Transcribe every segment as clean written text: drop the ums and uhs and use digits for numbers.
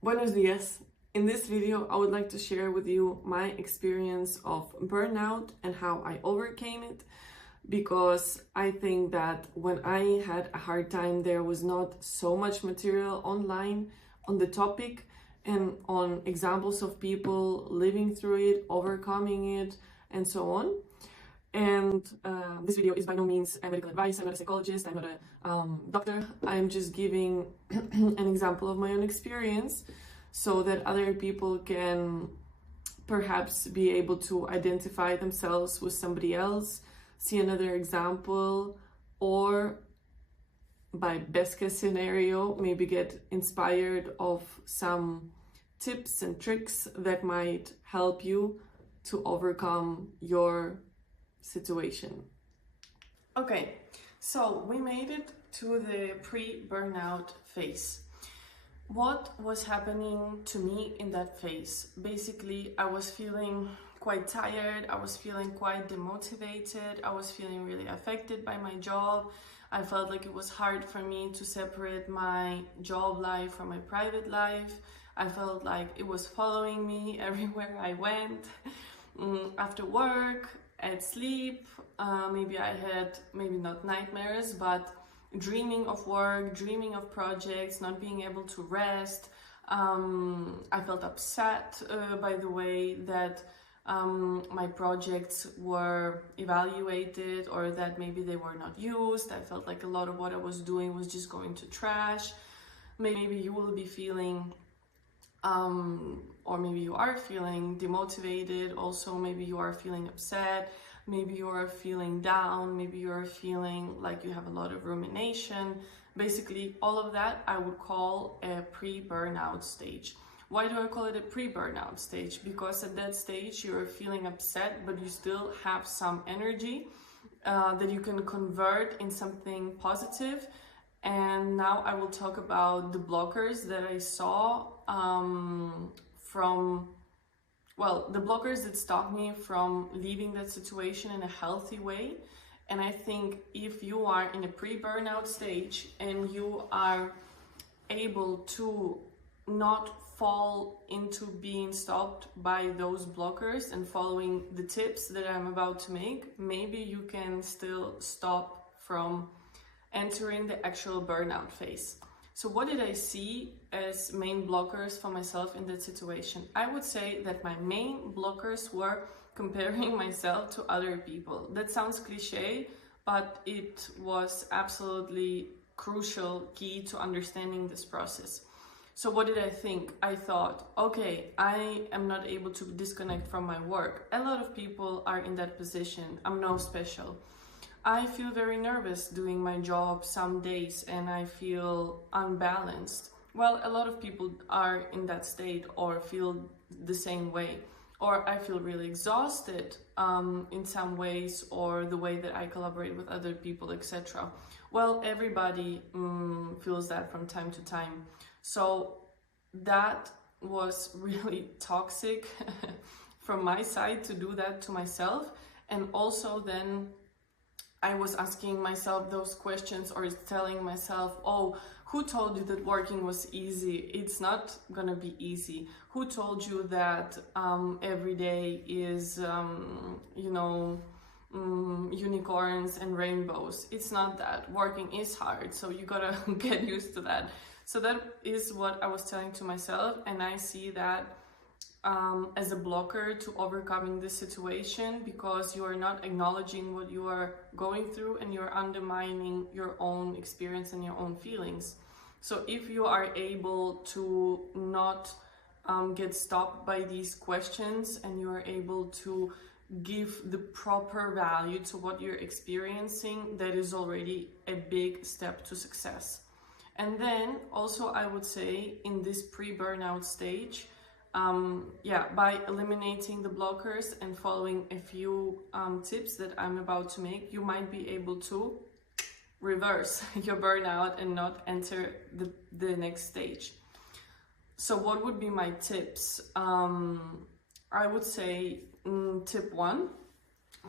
Buenos dias. In this video, I would like to share with you my experience of burnout and how I overcame it, because I think that when I had a hard time, there was not so much material online on the topic and on examples of people living through it, overcoming it, and so on. And this video is by no means a medical advice. I'm not a psychologist, I'm not a doctor. I'm just giving an example of my own experience so that other people can perhaps be able to identify themselves with somebody else, see another example, or by best case scenario, maybe get inspired of some tips and tricks that might help you to overcome your situation. Okay, so we made it to the pre-burnout phase. What was happening to me in that phase? Basically, I was feeling quite tired, I was feeling quite demotivated, I was feeling really affected by my job. I felt like it was hard for me to separate my job life from my private life. I felt like it was following me everywhere I went. After work, at sleep, maybe I had, maybe not nightmares, but dreaming of work, dreaming of projects, not being able to rest. I felt upset by the way that my projects were evaluated, or that maybe they were not used. I felt like a lot of what I was doing was just going to trash. Maybe you will be feeling or maybe you are feeling demotivated, also maybe you are feeling upset, maybe you are feeling down, maybe you are feeling like you have a lot of rumination. Basically, all of that I would call a pre-burnout stage. Why do I call it a pre-burnout stage? Because at that stage you're feeling upset, but you still have some energy that you can convert in something positive. And now I will talk about the blockers that I saw the blockers that stopped me from leaving that situation in a healthy way. And I think if you are in a pre-burnout stage and you are able to not fall into being stopped by those blockers and following the tips that I'm about to make, maybe you can still stop from entering the actual burnout phase. So what did I see as main blockers for myself in that situation? I would say that my main blockers were comparing myself to other people. That sounds cliche, but it was absolutely crucial key to understanding this process. So what did I think? I thought, okay, I am not able to disconnect from my work. A lot of people are in that position. I'm no special. I feel very nervous doing my job some days and I feel unbalanced. Well, a lot of people are in that state or feel the same way. Or I feel really exhausted in some ways, or the way that I collaborate with other people, etc. Well, everybody feels that from time to time. So that was really toxic from my side to do that to myself. And also then I was asking myself those questions, or telling myself, oh, who told you that working was easy? It's not gonna be easy. Who told you that every day is, unicorns and rainbows? It's not that. Working is hard, so you gotta get used to that. So that is what I was telling to myself, and I see that as a blocker to overcoming this situation, because you are not acknowledging what you are going through and you're undermining your own experience and your own feelings. So if you are able to not get stopped by these questions, and you are able to give the proper value to what you're experiencing, that is already a big step to success. And then also I would say in this pre-burnout stage, by eliminating the blockers and following a few tips that I'm about to make, you might be able to reverse your burnout and not enter the next stage. So what would be my tips? I would say tip 1,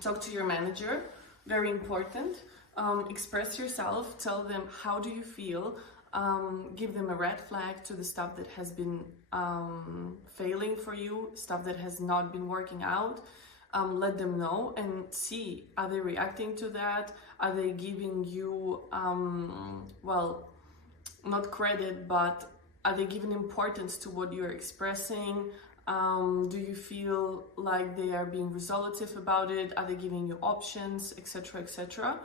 talk to your manager, very important. Express yourself, tell them how do you feel, Give them a red flag to the stuff that has been failing for you, stuff that has not been working out. Let them know and see, are they reacting to that? Are they giving you, well, not credit, but are they giving importance to what you're expressing? Do you feel like they are being resolutive about it? Are they giving you options, etc., etc.?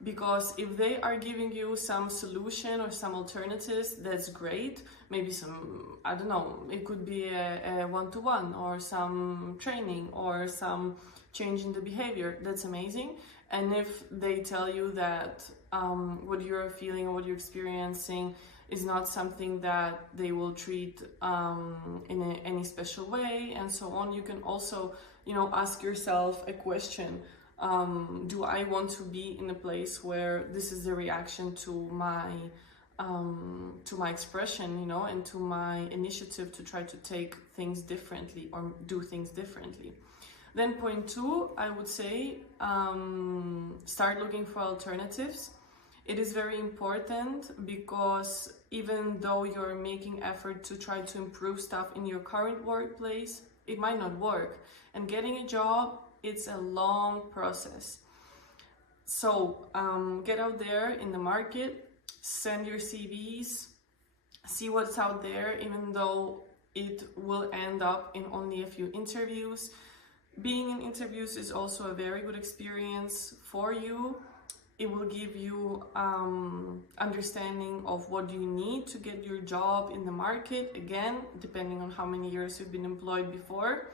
Because if they are giving you some solution or some alternatives, that's great. Maybe some, I don't know, it could be a one-to-one or some training or some change in the behavior. That's amazing. And if they tell you that what you're feeling or what you're experiencing is not something that they will treat in any special way and so on, you can also, you know, ask yourself a question. Do I want to be in a place where this is the reaction to my expression, you know, and to my initiative to try to take things differently or do things differently? Then point 2, I would say, start looking for alternatives. It is very important because even though you're making effort to try to improve stuff in your current workplace, it might not work. And getting a job, it's a long process. So get out there in the market, send your CVs, see what's out there, even though it will end up in only a few interviews. Being in interviews is also a very good experience for you. It will give you understanding of what you need to get your job in the market, again, depending on how many years you've been employed before.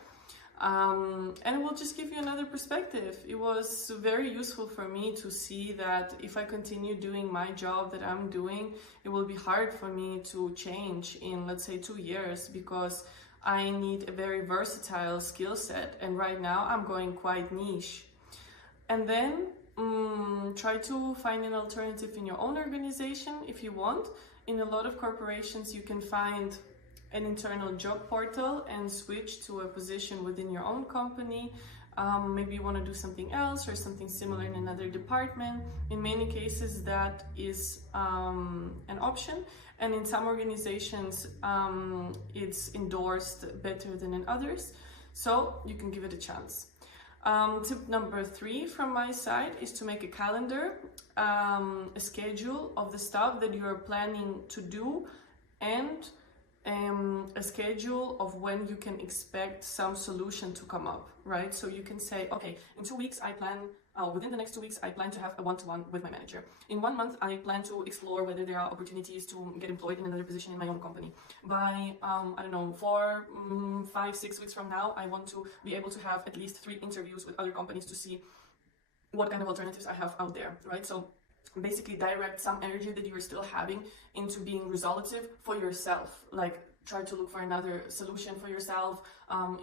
And it will just give you another perspective. It was very useful for me to see that if I continue doing my job that I'm doing, it will be hard for me to change in, let's say, 2 years, because I need a very versatile skill set, and right now I'm going quite niche. And then try to find an alternative in your own organization if you want. In a lot of corporations you can find an internal job portal and switch to a position within your own company. Maybe you want to do something else or something similar in another department. In many cases that is an option, and in some organizations it's endorsed better than in others, so you can give it a chance. Tip number 3 from my side is to make a calendar, a schedule of the stuff that you are planning to do, and a schedule of when you can expect some solution to come up, right? So you can say, okay, in 2 weeks I plan, within the next 2 weeks I plan to have a one-to-one with my manager. In 1 month I plan to explore whether there are opportunities to get employed in another position in my own company. By, I don't know, 4, 5, 6 weeks from now, I want to be able to have at least 3 interviews with other companies to see what kind of alternatives I have out there, right? So basically direct some energy that you're still having into being resolutive for yourself. Like, try to look for another solution for yourself,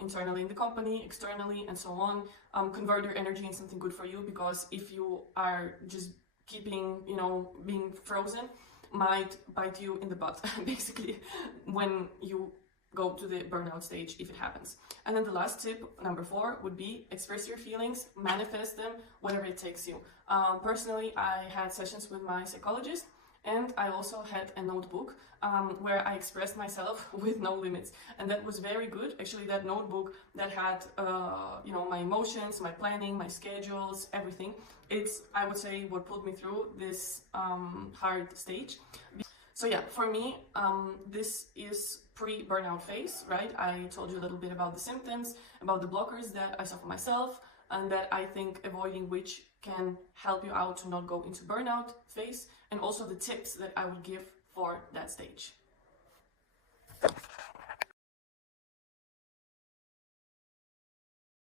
internally in the company, externally, and so on. Convert your energy in something good for you, because if you are just keeping, you know, being frozen, might bite you in the butt, basically, when you go to the burnout stage, if it happens. And then the last tip, number 4, would be express your feelings, manifest them, whatever it takes you. Personally, I had sessions with my psychologist, and I also had a notebook where I expressed myself with no limits, and that was very good. Actually, that notebook that had you know, my emotions, my planning, my schedules, everything. It's, I would say, what put me through this hard stage. So yeah, for me, this is pre-burnout phase, right? I told you a little bit about the symptoms, about the blockers that I saw for myself, and that I think avoiding which can help you out to not go into burnout phase, and also the tips that I would give for that stage.